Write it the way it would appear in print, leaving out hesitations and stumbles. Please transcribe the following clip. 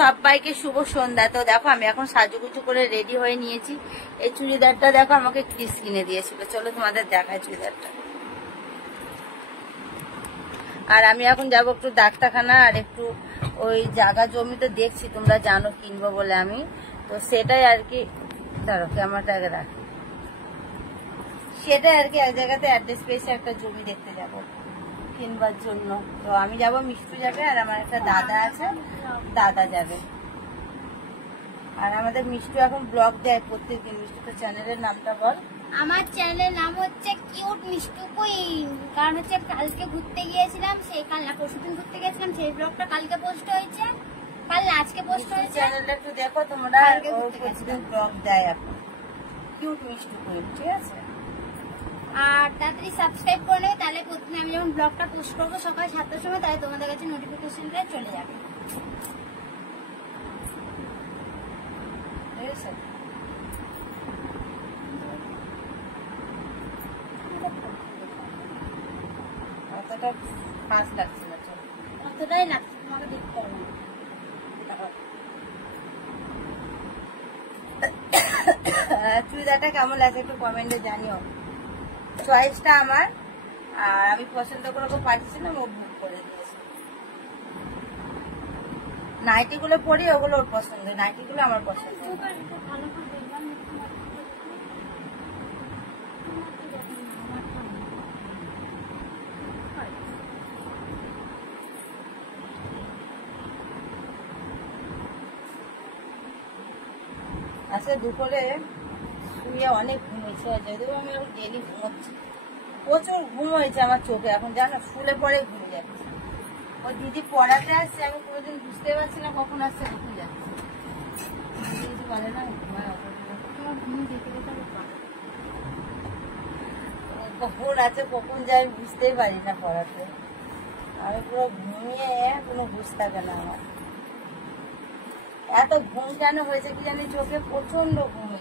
সবাইকে শুভ সন্ধ্যা। তো দেখো আমি এখন সাজুগুজু করে রেডি হয়ে নিয়েছি। এই চুড়িদারটা দেখো আমাকে ক্রিস কিনে দিয়েছিল। চলো তোমাদের দেখায় চুড়িদারটা। আর আমি এখন যাবো একটু ডাক্তারখানা, আর একটু ওই জায়গা জমি তো দেখছি, তোমরা জানো কিনবো বলে আমি, তো সেটাই আর কি। ধরো ক্যামেরাটা আগে রাখি। সেটাই আর কি, এক জায়গাতে অ্যাড্রেস পেয়েছে, একটা জমি দেখতে যাব কিনবার জন্য। তো আমি যাব, মিষ্টু যাবে, আর আমার একটা দাদা আছে, দাদা যাবে। আর আমাদের মিষ্টু এখন ব্লগ দেয় প্রত্যেকদিন। মিষ্টু তো চ্যানেলের নামটা বল। আমার চ্যানেলের নাম হচ্ছে কিউট মিষ্টু কুইন। কারণ হচ্ছে কালকে ঘুরতে গিয়েছিলাম, সেই কাল না পরশুদিন ঘুরতে গেছিলাম, সেই ব্লগটা কালকে পোস্ট হয়েছে, কাল আজকে পোস্ট হয়েছে। চ্যানেলটা একটু দেখো তোমরা, প্রতিদিন ব্লগ দেয় এখন কিউট মিষ্টু কুইন, ঠিক আছে? আর তাড়াতাড়ি সাবস্ক্রাইব করে নেবে, তাহলে প্রতিদিন আমি যখন ব্লগটা পোস্ট করবো সকাল 7টার সময়, তাহলে তোমাদের কাছে নোটিফিকেশনটা চলে যাবে। ঠিক আছে? অতটা ফাঁস লাগছে না, চলো। অতটাই লাগছে, তোমাকে দেখতে হবে না। চুড়িদারটা কেমন লাগছে একটু কমেন্টে জানিও। চয়েসটা আমার, আর আমি পছন্দ করবো পাঠিয়েছিলাম, ও বুক করে দিয়েছে। নাইটি গুলো পরি, ওগুলো ওর পছন্দ, নাইটি গুলো আমার পছন্দ। আচ্ছা, দুপুরে শুয়ে অনেক ঘুমিয়েছে, যদিও আমি এখন ডেলি ঘুমোচ্ছি, প্রচুর ঘুম হয়েছে আমার চোখে এখন, জানো, শুলে পরে ঘুমিয়ে যাচ্ছে। ও দিদি পড়াতে আসছে, আমি কোনোদিন বুঝতে পারছি না কখন আসছে, ঘুমিয়ে যাচ্ছে। কিছু বলে না, কখন আছে কখন যায় বুঝতেই পারি না পড়াতে। আমি পুরো ঘুমিয়ে কোনো বুঝ থাকে না আমার। এত ঘুম কেন হয়েছে কি জানি, চোখে প্রচন্ড ঘুম।